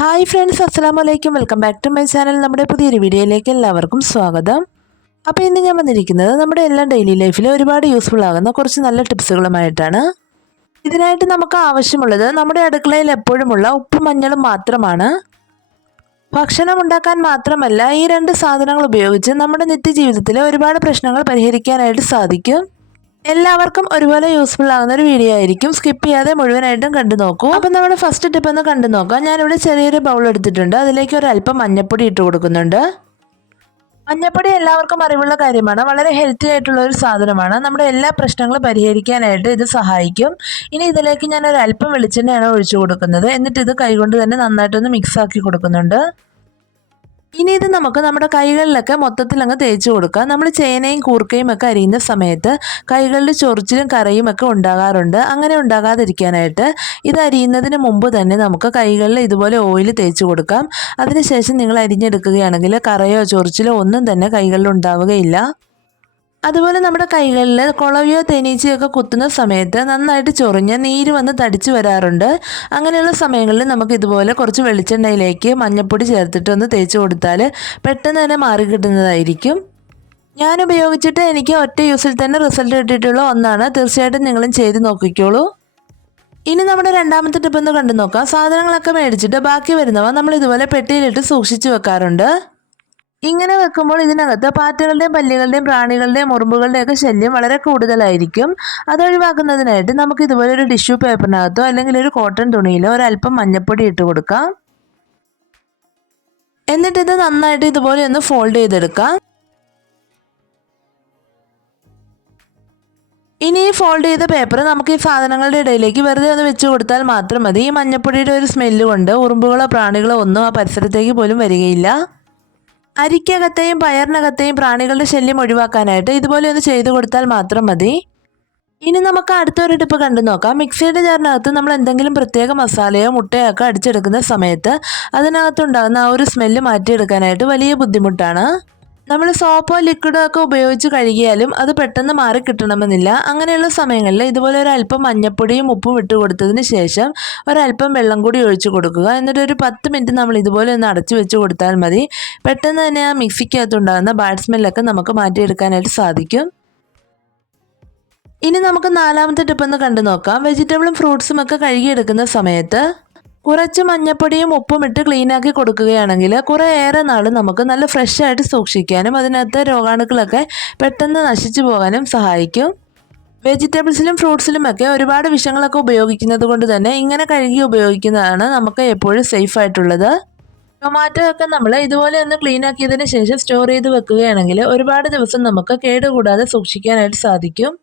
Hi friends, അസ്സലാമു അലൈക്കും. Welcome back to my channel. നമ്മുടെ പുതിയൊരു വീഡിയോയിലേക്ക് എല്ലാവർക്കും സ്വാഗതം. അപ്പോൾ ഇന്ന് ഞാൻ വന്നിരിക്കുന്നത് നമ്മുടെ എല്ലാ ഡെയിലി ലൈഫിൽ ഒരുപാട് യൂസ്ഫുൾ ആകുന്ന കുറച്ച് നല്ല ടിപ്സുകളുമായിട്ടാണ്. ഇതിനായിട്ട് നമുക്ക് ആവശ്യമുള്ളത് നമ്മുടെ അടുക്കളയിൽ എപ്പോഴുമുള്ള ഉപ്പും മഞ്ഞളും മാത്രമാണ്. ഭക്ഷണം ഉണ്ടാക്കാൻ മാത്രമല്ല, ഈ രണ്ട് സാധനങ്ങൾ ഉപയോഗിച്ച് നമ്മുടെ നിത്യജീവിതത്തിലെ ഒരുപാട് പ്രശ്നങ്ങൾ പരിഹരിക്കാനായിട്ട് സാധിക്കും. എല്ലാവർക്കും ഒരുപോലെ യൂസ്ഫുൾ ആകുന്ന ഒരു വീഡിയോ ആയിരിക്കും. സ്കിപ്പ് ചെയ്യാതെ മുഴുവനായിട്ടും കണ്ടു നോക്കൂ. അപ്പം നമ്മുടെ ഫസ്റ്റ് ടിപ്പ് ഒന്ന് കണ്ടു നോക്കാം. ഞാനിവിടെ ചെറിയൊരു ബൗൾ എടുത്തിട്ടുണ്ട്. അതിലേക്ക് ഒരു അല്പം മഞ്ഞൾപ്പൊടി ഇട്ട് കൊടുക്കുന്നുണ്ട്. മഞ്ഞൾപ്പൊടി എല്ലാവർക്കും അറിവുള്ള കാര്യമാണ്. വളരെ ഹെൽത്തി ആയിട്ടുള്ള ഒരു സാധനമാണ്. നമ്മുടെ എല്ലാ പ്രശ്നങ്ങളും പരിഹരിക്കാനായിട്ട് ഇത് സഹായിക്കും. ഇനി ഇതിലേക്ക് ഞാൻ ഒരു അല്പം വെളിച്ചെണ്ണയാണ് ഒഴിച്ചു കൊടുക്കുന്നത്. എന്നിട്ട് ഇത് കൈകൊണ്ട് തന്നെ നന്നായിട്ടൊന്ന് മിക്സ് ആക്കി കൊടുക്കുന്നുണ്ട്. ഇനി ഇത് നമുക്ക് നമ്മുടെ കൈകളിലൊക്കെ മൊത്തത്തിൽ അങ്ങ് തേച്ച് കൊടുക്കാം. നമ്മൾ ചേനയും കൂർക്കയും ഒക്കെ അരിയുന്ന സമയത്ത് കൈകളിൽ ചൊറിച്ചിലും കറയും ഒക്കെ ഉണ്ടാകാറുണ്ട്. അങ്ങനെ ഉണ്ടാകാതിരിക്കാനായിട്ട് ഇത് അരിയുന്നതിന് മുമ്പ് തന്നെ നമുക്ക് കൈകളിൽ ഇതുപോലെ ഓയിൽ തേച്ച് കൊടുക്കാം. അതിനുശേഷം നിങ്ങൾ അരിഞ്ഞെടുക്കുകയാണെങ്കിൽ കറയോ ചൊറിച്ചിലോ ഒന്നും തന്നെ കൈകളിൽ ഉണ്ടാവുകയില്ല. അതുപോലെ നമ്മുടെ കൈകളിൽ കുളവിയോ തേനീച്ചയോ ഒക്കെ കുത്തുന്ന സമയത്ത് നന്നായിട്ട് ചൊറിഞ്ഞ് നീര് വന്ന് തടിച്ചു വരാറുണ്ട്. അങ്ങനെയുള്ള സമയങ്ങളിൽ നമുക്ക് ഇതുപോലെ കുറച്ച് വെളിച്ചെണ്ണയിലേക്ക് മഞ്ഞൾപ്പൊടി ചേർത്തിട്ട് ഒന്ന് തേച്ച് കൊടുത്താൽ പെട്ടെന്ന് തന്നെ മാറി കിട്ടുന്നതായിരിക്കും. ഞാൻ ഉപയോഗിച്ചിട്ട് എനിക്ക് ഒറ്റ യൂസിൽ തന്നെ റിസൾട്ട് കിട്ടിയിട്ടുള്ള ഒന്നാണ്. തീർച്ചയായിട്ടും നിങ്ങളും ചെയ്ത് നോക്കിക്കോളൂ. ഇനി നമ്മുടെ രണ്ടാമത്തെ ടിപ്പ് ഒന്ന് കണ്ടു നോക്കാം. സാധനങ്ങളൊക്കെ മേടിച്ചിട്ട് ബാക്കി വരുന്നവ നമ്മൾ ഇതുപോലെ പെട്ടിയിലിട്ട് സൂക്ഷിച്ചു വെക്കാറുണ്ട്. ഇങ്ങനെ വെക്കുമ്പോൾ ഇതിനകത്ത് പാറ്റകളുടെയും പല്ലികളുടെയും പ്രാണികളുടെയും ഉറുമ്പുകളുടെയൊക്കെ ശല്യം വളരെ കൂടുതലായിരിക്കും. അതൊഴിവാക്കുന്നതിനായിട്ട് നമുക്ക് ഇതുപോലെ ഒരു ടിഷ്യൂ പേപ്പറിനകത്തോ അല്ലെങ്കിൽ ഒരു കോട്ടൺ തുണിയിലോ ഒരല്പം മഞ്ഞൾപ്പൊടി ഇട്ട് കൊടുക്കാം. എന്നിട്ട് ഇത് നന്നായിട്ട് ഇതുപോലെ ഒന്ന് ഫോൾഡ് ചെയ്തെടുക്കാം. ഇനി ഈ ഫോൾഡ് ചെയ്ത പേപ്പർ നമുക്ക് ഈ സാധനങ്ങളുടെ ഇടയിലേക്ക് വെറുതെ ഒന്ന് വെച്ച് കൊടുത്താൽ മാത്രം മതി. ഈ മഞ്ഞൾപ്പൊടിയുടെ ഒരു സ്മെല്ല് കൊണ്ട് ഉറുമ്പുകളോ പ്രാണികളോ ഒന്നും ആ പരിസരത്തേക്ക് പോലും വരികയില്ല. അരിക്കകത്തെയും പയറിനകത്തെയും പ്രാണികളുടെ ശല്യം ഒഴിവാക്കാനായിട്ട് ഇതുപോലെ ഒന്ന് ചെയ്തു കൊടുത്താൽ മാത്രം മതി. ഇനി നമുക്ക് അടുത്തൊരു ടിപ്പ് കണ്ടു നോക്കാം. മിക്സിയുടെ ജാറിനകത്ത് നമ്മൾ എന്തെങ്കിലും പ്രത്യേക മസാലയോ മുട്ടയോ ഒക്കെ അടിച്ചെടുക്കുന്ന സമയത്ത് അതിനകത്തുണ്ടാകുന്ന ആ ഒരു സ്മെല്ല് മാറ്റിയെടുക്കാനായിട്ട് വലിയ ബുദ്ധിമുട്ടാണ്. നമ്മൾ സോപ്പോ ലിക്വിഡോ ഒക്കെ ഉപയോഗിച്ച് കഴുകിയാലും അത് പെട്ടെന്ന് മാറി കിട്ടണമെന്നില്ല. അങ്ങനെയുള്ള സമയങ്ങളിൽ ഇതുപോലെ ഒരു അല്പം മഞ്ഞൾപ്പൊടിയും ഉപ്പും ഇട്ട് കൊടുത്തതിന് ശേഷം ഒരല്പം വെള്ളം കൂടി ഒഴിച്ചു കൊടുക്കുക. എന്നിട്ട് ഒരു 10 മിനിറ്റ് നമ്മൾ ഇതുപോലെ ഒന്ന് അടച്ചു വെച്ച് കൊടുത്താൽ മതി. പെട്ടെന്ന് തന്നെ ആ മിക്സിക്കകത്തുണ്ടാകുന്ന ബാഡ് സ്മെല്ലൊക്കെ നമുക്ക് മാറ്റിയെടുക്കാനായിട്ട് സാധിക്കും. ഇനി നമുക്ക് നാലാമത്തെ ടിപ്പ് ഒന്ന് കണ്ടു നോക്കാം. വെജിറ്റബിളും ഫ്രൂട്ട്സും ഒക്കെ കഴുകിയെടുക്കുന്ന സമയത്ത് കുറച്ച് മഞ്ഞൾപ്പൊടിയും ഉപ്പും ഇട്ട് ക്ലീനാക്കി കൊടുക്കുകയാണെങ്കിൽ കുറേയേറെ നാൾ നമുക്ക് നല്ല ഫ്രഷ് ആയിട്ട് സൂക്ഷിക്കാനും അതിനകത്ത് രോഗാണുക്കളൊക്കെ പെട്ടെന്ന് നശിച്ചു പോകാനും സഹായിക്കും. വെജിറ്റബിൾസിലും ഫ്രൂട്ട്സിലുമൊക്കെ ഒരുപാട് വിഷങ്ങളൊക്കെ ഉപയോഗിക്കുന്നത് കൊണ്ട് തന്നെ ഇങ്ങനെ കഴുകി ഉപയോഗിക്കുന്നതാണ് നമുക്ക് എപ്പോഴും സേഫ് ആയിട്ടുള്ളത്. ടൊമാറ്റോ ഒക്കെ നമ്മൾ ഇതുപോലെ ഒന്ന് ക്ലീൻ ആക്കിയതിന് ശേഷം സ്റ്റോർ ചെയ്ത് വെക്കുകയാണെങ്കിൽ ഒരുപാട് ദിവസം നമുക്ക് കേടുകൂടാതെ സൂക്ഷിക്കാനായിട്ട് സാധിക്കും.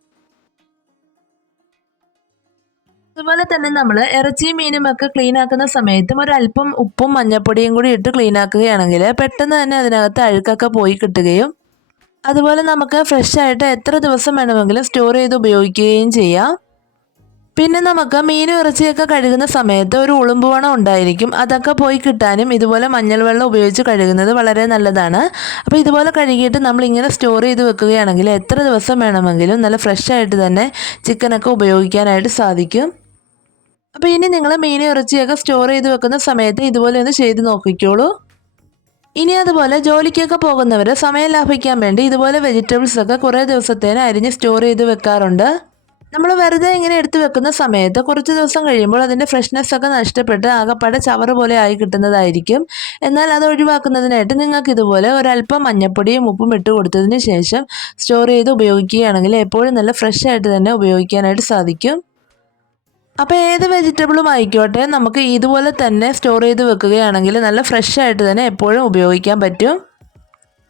അതുപോലെ തന്നെ നമ്മൾ ഇറച്ചിയും മീനും ഒക്കെ ക്ലീൻ ആക്കുന്ന സമയത്തും ഒരല്പം ഉപ്പും മഞ്ഞൾപ്പൊടിയും കൂടി ഇട്ട് ക്ലീൻ ആക്കുകയാണെങ്കിൽ പെട്ടെന്ന് തന്നെ അതിനകത്ത് അഴുക്കൊക്കെ പോയി കിട്ടുകയും അതുപോലെ നമുക്ക് ഫ്രഷ് ആയിട്ട് എത്ര ദിവസം വേണമെങ്കിലും സ്റ്റോർ ചെയ്ത് ഉപയോഗിക്കുകയും ചെയ്യാം. പിന്നെ നമുക്ക് മീനും ഇറച്ചിയൊക്കെ കഴുകുന്ന സമയത്ത് ഒരു ഉളുമ്പുവണം ഉണ്ടായിരിക്കും. അതൊക്കെ പോയി കിട്ടാനും ഇതുപോലെ മഞ്ഞൾ വെള്ളം ഉപയോഗിച്ച് കഴുകുന്നത് വളരെ നല്ലതാണ്. അപ്പോൾ ഇതുപോലെ കഴുകിയിട്ട് നമ്മളിങ്ങനെ സ്റ്റോർ ചെയ്ത് വെക്കുകയാണെങ്കിൽ എത്ര ദിവസം വേണമെങ്കിലും നല്ല ഫ്രഷ് ആയിട്ട് തന്നെ ചിക്കനൊക്കെ ഉപയോഗിക്കാനായിട്ട് സാധിക്കും. അപ്പോൾ ഇനി നിങ്ങൾ മീനും ഇറച്ചിയൊക്കെ സ്റ്റോർ ചെയ്ത് വെക്കുന്ന സമയത്ത് ഇതുപോലെ ഒന്ന് ചെയ്ത് നോക്കിക്കോളൂ. ഇനി അതുപോലെ ജോലിക്കൊക്കെ പോകുന്നവർ സമയം ലാഭിക്കാൻ വേണ്ടി ഇതുപോലെ വെജിറ്റബിൾസൊക്കെ കുറേ ദിവസത്തേന് അരിഞ്ഞ് സ്റ്റോർ ചെയ്ത് വെക്കാറുണ്ട്. നമ്മൾ വെറുതെ ഇങ്ങനെ എടുത്ത് വെക്കുന്ന സമയത്ത് കുറച്ച് ദിവസം കഴിയുമ്പോൾ അതിൻ്റെ ഫ്രഷ്നെസ് ഒക്കെ നഷ്ടപ്പെട്ട് ആകപ്പാടെ ചവറ് പോലെ ആയി കിട്ടുന്നതായിരിക്കും. എന്നാൽ അത് ഒഴിവാക്കുന്നതിനായിട്ട് നിങ്ങൾക്ക് ഇതുപോലെ ഒരല്പം മഞ്ഞൾപ്പൊടിയും ഉപ്പും ഇട്ട് കൊടുത്തതിന് ശേഷം സ്റ്റോർ ചെയ്ത് ഉപയോഗിക്കുകയാണെങ്കിൽ എപ്പോഴും നല്ല ഫ്രഷ് ആയിട്ട് തന്നെ ഉപയോഗിക്കാനായിട്ട് സാധിക്കും. അപ്പോൾ ഏത് വെജിറ്റബിളും ആയിക്കോട്ടെ നമുക്ക് ഇതുപോലെ തന്നെ സ്റ്റോർ ചെയ്ത് വെക്കുകയാണെങ്കിൽ നല്ല ഫ്രഷ് ആയിട്ട് തന്നെ എപ്പോഴും ഉപയോഗിക്കാൻ പറ്റും.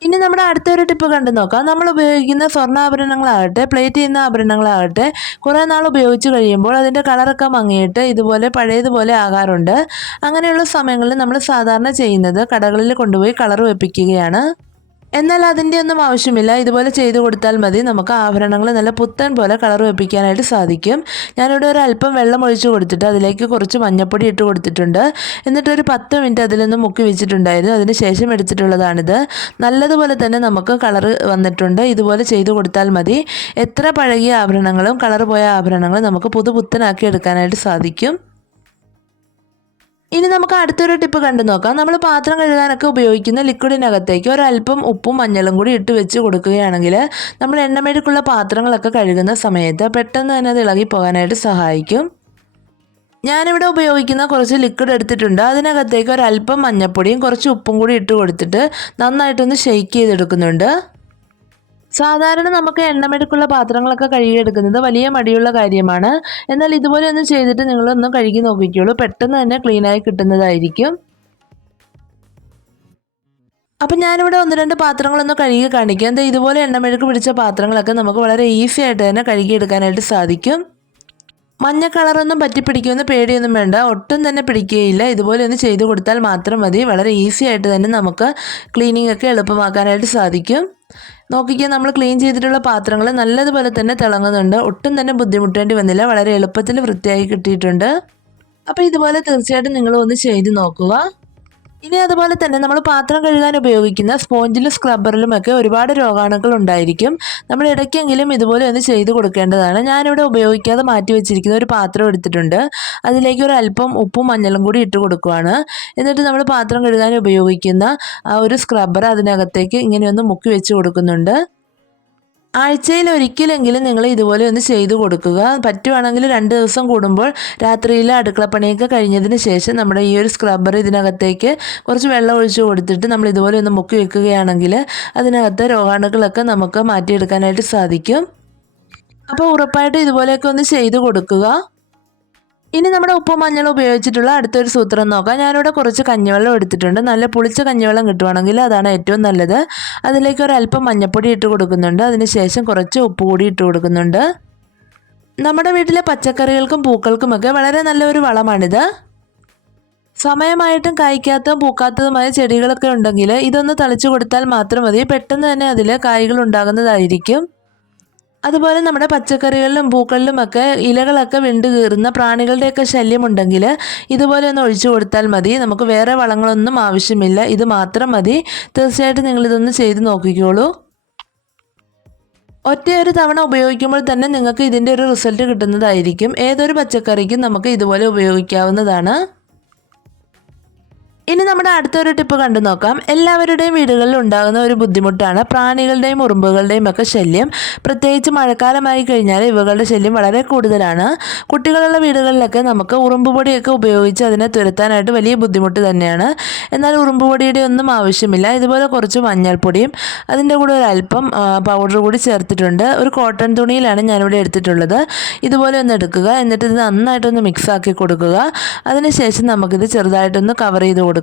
ഇനി നമ്മുടെ അടുത്തൊരു ടിപ്പ് കണ്ടു നോക്കാം. നമ്മൾ ഉപയോഗിക്കുന്ന സ്വർണ്ണാഭരണങ്ങളാകട്ടെ പ്ലേറ്റ് ചെയ്യുന്ന ആഭരണങ്ങളാകട്ടെ കുറേ നാൾ ഉപയോഗിച്ച് കഴിയുമ്പോൾ അതിൻ്റെ കളറൊക്കെ മങ്ങിയിട്ട് ഇതുപോലെ പഴയതുപോലെ ആകാറുണ്ട്. അങ്ങനെയുള്ള സമയങ്ങളിൽ നമ്മൾ സാധാരണ ചെയ്യുന്നത് കടകളിൽ കൊണ്ടുപോയി കളർ വെപ്പിക്കുകയാണ്. എന്നാൽ അതിൻ്റെ ഒന്നും ആവശ്യമില്ല. ഇതുപോലെ ചെയ്തു കൊടുത്താൽ മതി. നമുക്ക് ആഭരണങ്ങൾ നല്ല പുത്തൻ പോലെ കളർ വെപ്പിക്കാനായിട്ട് സാധിക്കും. ഞാനിവിടെ ഒരു അല്പം വെള്ളം ഒഴിച്ച് കൊടുത്തിട്ട് അതിലേക്ക് കുറച്ച് മഞ്ഞൾപ്പൊടി ഇട്ട് കൊടുത്തിട്ടുണ്ട്. എന്നിട്ടൊരു 10 മിനിറ്റ് അതിലൊന്ന് മുക്കി വെച്ചിട്ടുണ്ടായിരുന്നു. അതിന് ശേഷം എടുത്തിട്ടുള്ളതാണിത്. നല്ലതുപോലെ തന്നെ നമുക്ക് കളർ വന്നിട്ടുണ്ട്. ഇതുപോലെ ചെയ്തു കൊടുത്താൽ മതി. എത്ര പഴകിയ ആഭരണങ്ങളും കളർ പോയ ആഭരണങ്ങളും നമുക്ക് പുതുപുത്തനാക്കി എടുക്കാനായിട്ട് സാധിക്കും. ഇനി നമുക്ക് അടുത്തൊരു ടിപ്പ് കണ്ടു നോക്കാം. നമ്മൾ പാത്രം കഴുകാനൊക്കെ ഉപയോഗിക്കുന്ന ലിക്വിഡിനകത്തേക്ക് ഒരല്പം ഉപ്പും മഞ്ഞളും കൂടി ഇട്ട് വെച്ച് കൊടുക്കുകയാണെങ്കിൽ നമ്മൾ എണ്ണമെഴുക്കുള്ള പാത്രങ്ങളൊക്കെ കഴുകുന്ന സമയത്ത് പെട്ടെന്ന് തന്നെ അത് ഇളകി പോകാനായിട്ട് സഹായിക്കും. ഞാനിവിടെ ഉപയോഗിക്കുന്ന കുറച്ച് ലിക്വിഡ് എടുത്തിട്ടുണ്ട്. അതിനകത്തേക്ക് ഒരല്പം മഞ്ഞൾപ്പൊടിയും കുറച്ച് ഉപ്പും കൂടി ഇട്ട് കൊടുത്തിട്ട് നന്നായിട്ടൊന്ന് ഷെയ്ക്ക് ചെയ്തെടുക്കുന്നുണ്ട്. സാധാരണ നമുക്ക് എണ്ണമെഴുക്കുള്ള പാത്രങ്ങളൊക്കെ കഴുകിയെടുക്കുന്നത് വലിയ മടിയുള്ള കാര്യമാണ്. എന്നാൽ ഇതുപോലെ ഒന്ന് ചെയ്തിട്ട് നിങ്ങളൊന്ന് കഴുകി നോക്കിക്കോളൂ, പെട്ടെന്ന് തന്നെ ക്ലീനായി കിട്ടുന്നതായിരിക്കും. അപ്പം ഞാനിവിടെ 1-2 പാത്രങ്ങളൊന്ന് കഴുകി കാണിക്കാം. എന്താ ഇതുപോലെ എണ്ണമെഴുക്ക് പിടിച്ച പാത്രങ്ങളൊക്കെ നമുക്ക് വളരെ ഈസി ആയിട്ട് തന്നെ കഴുകിയെടുക്കാനായിട്ട് സാധിക്കും. മഞ്ഞ കളറൊന്നും പറ്റിപ്പിടിക്കുമെന്ന് പേടിയൊന്നും വേണ്ട, ഒട്ടും തന്നെ പിടിക്കുകയില്ല. ഇതുപോലെ ഒന്ന് ചെയ്തു കൊടുത്താൽ മാത്രം മതി. വളരെ ഈസി ആയിട്ട് തന്നെ നമുക്ക് ക്ലീനിങ് ഒക്കെ എളുപ്പമാക്കാനായിട്ട് സാധിക്കും. നോക്കിക്കാൻ നമ്മൾ ക്ലീൻ ചെയ്തിട്ടുള്ള പാത്രങ്ങൾ നല്ലതുപോലെ തന്നെ തിളങ്ങുന്നുണ്ട്. ഒട്ടും തന്നെ ബുദ്ധിമുട്ടേണ്ടി വന്നില്ല, വളരെ എളുപ്പത്തിൽ വൃത്തിയായി കിട്ടിയിട്ടുണ്ട്. അപ്പോൾ ഇതുപോലെ തീർച്ചയായിട്ടും നിങ്ങൾ ഒന്ന് ചെയ്ത് നോക്കുക. ഇനി അതുപോലെ തന്നെ നമ്മൾ പാത്രം കഴുകാൻ ഉപയോഗിക്കുന്ന സ്പോഞ്ചിലും സ്ക്രബ്ബറിലുമൊക്കെ ഒരുപാട് രോഗാണുക്കൾ ഉണ്ടായിരിക്കും. നമ്മൾ ഇടയ്ക്കെങ്കിലും ഇതുപോലെ ഒന്ന് ചെയ്ത് കൊടുക്കേണ്ടതാണ്. ഞാനിവിടെ ഉപയോഗിക്കാതെ മാറ്റി വെച്ചിരിക്കുന്ന ഒരു പാത്രം എടുത്തിട്ടുണ്ട്. അതിലേക്ക് ഒരു അല്പം ഉപ്പും മഞ്ഞളും കൂടി ഇട്ട് കൊടുക്കുകയാണ്. എന്നിട്ട് നമ്മൾ പാത്രം കഴുകാൻ ഉപയോഗിക്കുന്ന ആ ഒരു സ്ക്രബ്ബർ അതിനകത്തേക്ക് ഇങ്ങനെയൊന്ന് മുക്കി വെച്ച് കൊടുക്കുന്നുണ്ട്. ആഴ്ചയിൽ ഒരിക്കലെങ്കിലും നിങ്ങൾ ഇതുപോലെ ഒന്ന് ചെയ്തു കൊടുക്കുക. പറ്റുവാണെങ്കിൽ 2 ദിവസം കൂടുമ്പോൾ രാത്രിയിൽ അടുക്കളപ്പണിയൊക്കെ കഴിഞ്ഞതിന് ശേഷം നമ്മുടെ ഈ ഒരു സ്ക്രബ്ബർ ഇതിനകത്തേക്ക് കുറച്ച് വെള്ളം ഒഴിച്ച് കൊടുത്തിട്ട് നമ്മൾ ഇതുപോലെ ഒന്ന് മുക്കി വെക്കുകയാണെങ്കിൽ അതിനകത്ത് രോഗാണുക്കളൊക്കെ നമുക്ക് മാറ്റിയെടുക്കാനായിട്ട് സാധിക്കും. അപ്പോൾ ഉറപ്പായിട്ടും ഇതുപോലെയൊക്കെ ഒന്ന് ചെയ്തു കൊടുക്കുക. ഇനി നമ്മുടെ ഉപ്പും മഞ്ഞളും ഉപയോഗിച്ചിട്ടുള്ള അടുത്തൊരു സൂത്രം നോക്കാം. ഞാനിവിടെ കുറച്ച് കഞ്ഞിവെള്ളം എടുത്തിട്ടുണ്ട്. നല്ല പുളിച്ച കഞ്ഞിവെള്ളം കിട്ടുവാണെങ്കിൽ അതാണ് ഏറ്റവും നല്ലത്. അതിലേക്ക് ഒരല്പം മഞ്ഞൾപ്പൊടി ഇട്ട് കൊടുക്കുന്നുണ്ട്. അതിനുശേഷം കുറച്ച് ഉപ്പ് കൂടി ഇട്ട് കൊടുക്കുന്നുണ്ട്. നമ്മുടെ വീട്ടിലെ പച്ചക്കറികൾക്കും പൂക്കൾക്കുമൊക്കെ വളരെ നല്ലൊരു വളമാണിത്. സമയമായിട്ടും കായ്ക്കാത്തതും പൂക്കാത്തതുമായ ചെടികളൊക്കെ ഉണ്ടെങ്കിൽ ഇതൊന്ന് തളിച്ചു കൊടുത്താൽ മാത്രം മതി. പെട്ടെന്ന് തന്നെ അതിൽ കായ്കൾ ഉണ്ടാകുന്നതായിരിക്കും. അതുപോലെ നമ്മുടെ പച്ചക്കറികളിലും പൂക്കളിലുമൊക്കെ ഇലകളൊക്കെ വിണ്ട് കീറുന്ന പ്രാണികളുടെയൊക്കെ ശല്യമുണ്ടെങ്കിൽ ഇതുപോലെ ഒന്ന് ഒഴിച്ചു കൊടുത്താൽ മതി. നമുക്ക് വേറെ വളങ്ങളൊന്നും ആവശ്യമില്ല, ഇത് മാത്രം മതി. തീർച്ചയായിട്ടും നിങ്ങളിതൊന്ന് ചെയ്ത് നോക്കിക്കോളൂ. ഒറ്റയൊരു തവണ ഉപയോഗിക്കുമ്പോൾ തന്നെ നിങ്ങൾക്ക് ഇതിൻ്റെ ഒരു റിസൾട്ട് കിട്ടുന്നതായിരിക്കും. ഏതൊരു പച്ചക്കറിക്കും നമുക്ക് ഇതുപോലെ ഉപയോഗിക്കാവുന്നതാണ്. ഇനി നമ്മുടെ അടുത്തൊരു ടിപ്പ് കണ്ടു നോക്കാം. എല്ലാവരുടെയും വീടുകളിൽ ഉണ്ടാകുന്ന ഒരു ബുദ്ധിമുട്ടാണ് പ്രാണികളുടെയും ഉറുമ്പുകളുടെയും ഒക്കെ ശല്യം. പ്രത്യേകിച്ച് മഴക്കാലമായി കഴിഞ്ഞാൽ ഇവകളുടെ ശല്യം വളരെ കൂടുതലാണ്. കുട്ടികളുള്ള വീടുകളിലൊക്കെ നമുക്ക് ഉറുമ്പ് പൊടിയൊക്കെ ഉപയോഗിച്ച് അതിനെ തുരത്താനായിട്ട് വലിയ ബുദ്ധിമുട്ട് തന്നെയാണ്. എന്നാൽ ഉറുമ്പ് പൊടിയുടെ ഒന്നും ആവശ്യമില്ല. ഇതുപോലെ കുറച്ച് മഞ്ഞൾപ്പൊടിയും അതിൻ്റെ കൂടെ ഒരല്പം പൗഡർ കൂടി ചേർത്തിട്ടുണ്ട്. ഒരു കോട്ടൺ തുണിയിലാണ് ഞാനിവിടെ എടുത്തിട്ടുള്ളത്. ഇതുപോലെ ഒന്ന് എടുക്കുക, എന്നിട്ട് ഇത് നന്നായിട്ടൊന്ന് മിക്സ് ആക്കി കൊടുക്കുക. അതിനുശേഷം നമുക്കിത് ചെറുതായിട്ടൊന്ന് കവർ ചെയ്ത് കൊടുക്കാം.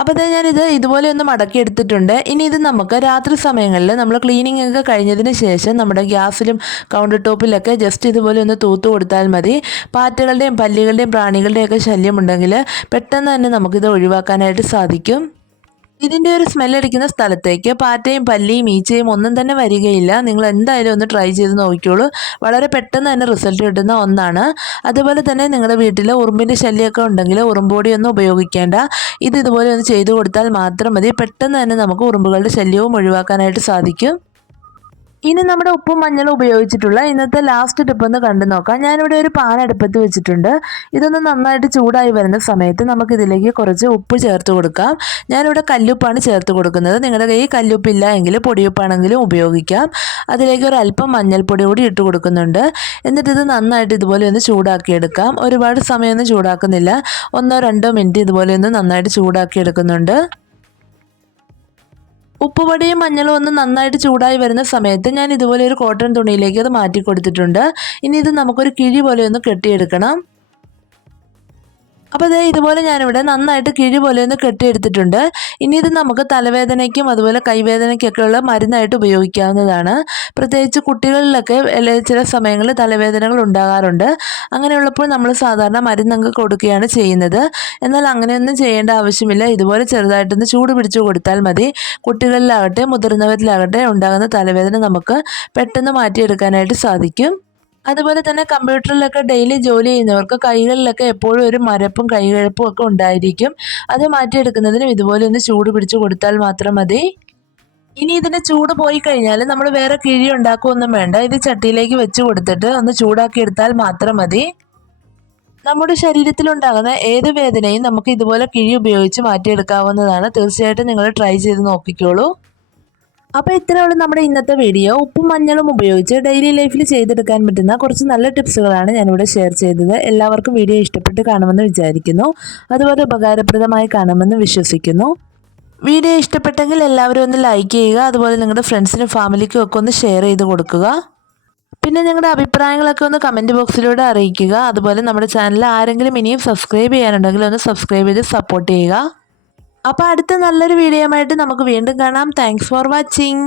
അപ്പോൾ ഞാനിത് ഇതുപോലെ ഒന്ന് മടക്കി എടുത്തിട്ടുണ്ട്. ഇനി ഇത് നമുക്ക് രാത്രി സമയങ്ങളിൽ നമ്മൾ ക്ലീനിങ് ഒക്കെ കഴിഞ്ഞതിന് ശേഷം നമ്മുടെ ഗ്യാസിലും കൗണ്ടർ ടോപ്പിലൊക്കെ ജസ്റ്റ് ഇതുപോലെ ഒന്ന് തൂത്ത് കൊടുത്താൽ മതി. പാറ്റകളുടെയും പല്ലികളുടെയും പ്രാണികളുടെയൊക്കെ ശല്യമുണ്ടെങ്കിൽ പെട്ടെന്ന് തന്നെ നമുക്കിത് ഒഴിവാക്കാനായിട്ട് സാധിക്കും. ഇതിൻ്റെ ഒരു സ്മെല്ലടിക്കുന്ന സ്ഥലത്തേക്ക് പാറ്റയും പല്ലിയും ഈച്ചയും ഒന്നും തന്നെ വരികയില്ല. നിങ്ങൾ എന്തായാലും ഒന്ന് ട്രൈ ചെയ്ത് നോക്കിക്കോളൂ. വളരെ പെട്ടെന്ന് തന്നെ റിസൾട്ട് കിട്ടുന്ന ഒന്നാണ്. അതുപോലെ തന്നെ നിങ്ങളുടെ വീട്ടിൽ ഉറുമ്പിൻ്റെ ശല്യമൊക്കെ ഉണ്ടെങ്കിൽ ഉറുമ്പ് പൊടിയൊന്നും ഉപയോഗിക്കേണ്ട. ഇതുപോലെ ഒന്ന് ചെയ്തു കൊടുത്താൽ മാത്രം മതി. പെട്ടെന്ന് തന്നെ നമുക്ക് ഉറുമ്പുകളുടെ ശല്യവും ഒഴിവാക്കാനായിട്ട് സാധിക്കും. ഇനി നമ്മുടെ ഉപ്പും മഞ്ഞളും ഉപയോഗിച്ചിട്ടുള്ള ഇന്നത്തെ ലാസ്റ്റ് ടിപ്പ് ഒന്ന് കണ്ടു നോക്കാം. ഞാനിവിടെ ഒരു പാൻ അടുപ്പത്ത് വെച്ചിട്ടുണ്ട്. ഇതൊന്ന് നന്നായിട്ട് ചൂടായി വരുന്ന സമയത്ത് നമുക്കിതിലേക്ക് കുറച്ച് ഉപ്പ് ചേർത്ത് കൊടുക്കാം. ഞാനിവിടെ കല്ലുപ്പാണ് ചേർത്ത് കൊടുക്കുന്നത്. നിങ്ങളുടെ കയ്യിൽ കല്ലുപ്പില്ല എങ്കിൽ പൊടിയുപ്പാണെങ്കിലും ഉപയോഗിക്കാം. അതിലേക്ക് ഒരു അല്പം മഞ്ഞൾപ്പൊടി കൂടി ഇട്ട് കൊടുക്കുന്നുണ്ട്. എന്നിട്ട് ഇത് നന്നായിട്ട് ഇതുപോലെ ഒന്ന് ചൂടാക്കിയെടുക്കാം. ഒരുപാട് സമയമൊന്നും ചൂടാക്കുന്നില്ല, 1-2 മിനിറ്റ് ഇതുപോലെ ഒന്ന് നന്നായിട്ട് ചൂടാക്കിയെടുക്കുന്നുണ്ട്. ഉപ്പുപൊടിയും മഞ്ഞളും ഒന്ന് നന്നായിട്ട് ചൂടായി വരുന്ന സമയത്ത് ഞാൻ ഇതുപോലെ ഒരു കോട്ടൺ തുണിയിലേക്ക് അത് മാറ്റി കൊടുത്തിട്ടുണ്ട്. ഇനി ഇത് നമുക്കൊരു കിഴി പോലെ ഒന്ന് കെട്ടിയെടുക്കണം. അപ്പോൾ ഇതുപോലെ ഞാനിവിടെ നന്നായിട്ട് കിഴി പോലെ ഒന്ന് കെട്ടിയെടുത്തിട്ടുണ്ട്. ഇനി ഇത് നമുക്ക് തലവേദനയ്ക്കും അതുപോലെ കൈവേദനയ്ക്കൊക്കെ ഉള്ള മരുന്നായിട്ട് ഉപയോഗിക്കാവുന്നതാണ്. പ്രത്യേകിച്ച് കുട്ടികളിലൊക്കെ ചില സമയങ്ങളിൽ തലവേദനകൾ ഉണ്ടാകാറുണ്ട്. അങ്ങനെയുള്ളപ്പോൾ നമ്മൾ സാധാരണ മരുന്നൊക്കെ കൊടുക്കുകയാണ് ചെയ്യുന്നത്. എന്നാൽ അങ്ങനെയൊന്നും ചെയ്യേണ്ട ആവശ്യമില്ല. ഇതുപോലെ ചെറുതായിട്ടൊന്ന് ചൂട് പിടിച്ചു കൊടുത്താൽ മതി. കുട്ടികളിലാകട്ടെ മുതിർന്നവരിലാകട്ടെ ഉണ്ടാകുന്ന തലവേദന നമുക്ക് പെട്ടെന്ന് മാറ്റിയെടുക്കാനായിട്ട് സാധിക്കും. അതുപോലെ തന്നെ കമ്പ്യൂട്ടറിലൊക്കെ ഡെയിലി ജോലി ചെയ്യുന്നവർക്ക് കൈകളിലൊക്കെ എപ്പോഴും ഒരു മരപ്പും കൈകഴപ്പും ഒക്കെ ഉണ്ടായിരിക്കും. അത് മാറ്റിയെടുക്കുന്നതിനും ഇതുപോലെ ഒന്ന് ചൂട് പിടിച്ചു കൊടുത്താൽ മാത്രം മതി. ഇനി ഇതിൻ്റെ ചൂട് പോയി കഴിഞ്ഞാൽ നമ്മൾ വേറെ കിഴി ഉണ്ടാക്കുകയൊന്നും വേണ്ട. ഇത് ചട്ടിയിലേക്ക് വെച്ച് കൊടുത്തിട്ട് ഒന്ന് ചൂടാക്കി എടുത്താൽ മാത്രം മതി. നമ്മുടെ ശരീരത്തിലുണ്ടാകുന്ന ഏത് വേദനയും നമുക്ക് ഇതുപോലെ കിഴി ഉപയോഗിച്ച് മാറ്റിയെടുക്കാവുന്നതാണ്. തീർച്ചയായിട്ടും നിങ്ങൾ ട്രൈ ചെയ്ത് നോക്കിക്കോളൂ. അപ്പോൾ ഇത്രയുള്ള നമ്മുടെ ഇന്നത്തെ വീഡിയോ. ഉപ്പും മഞ്ഞളും ഉപയോഗിച്ച് ഡെയിലി ലൈഫിൽ ചെയ്തെടുക്കാൻ പറ്റുന്ന കുറച്ച് നല്ല ടിപ്സുകളാണ് ഞാനിവിടെ ഷെയർ ചെയ്തത്. എല്ലാവർക്കും വീഡിയോ ഇഷ്ടപ്പെട്ട് കാണുമെന്ന് വിചാരിക്കുന്നു. അതുപോലെ ഉപകാരപ്രദമായി കാണുമെന്ന് വിശ്വസിക്കുന്നു. വീഡിയോ ഇഷ്ടപ്പെട്ടെങ്കിൽ എല്ലാവരും ഒന്ന് ലൈക്ക് ചെയ്യുക. അതുപോലെ നിങ്ങളുടെ ഫ്രണ്ട്സിനും ഫാമിലിക്കും ഒക്കെ ഒന്ന് ഷെയർ ചെയ്ത് കൊടുക്കുക. പിന്നെ നിങ്ങളുടെ അഭിപ്രായങ്ങളൊക്കെ ഒന്ന് കമൻറ്റ് ബോക്സിലൂടെ അറിയിക്കുക. അതുപോലെ നമ്മുടെ ചാനൽ ആരെങ്കിലും ഇനിയും സബ്സ്ക്രൈബ് ചെയ്യാനുണ്ടെങ്കിൽ ഒന്ന് സബ്സ്ക്രൈബ് ചെയ്ത് സപ്പോർട്ട് ചെയ്യുക. അപ്പോൾ അടുത്ത നല്ലൊരു വീഡിയോ ആയിട്ട് നമുക്ക് വീണ്ടും കാണാം. Thanks for watching.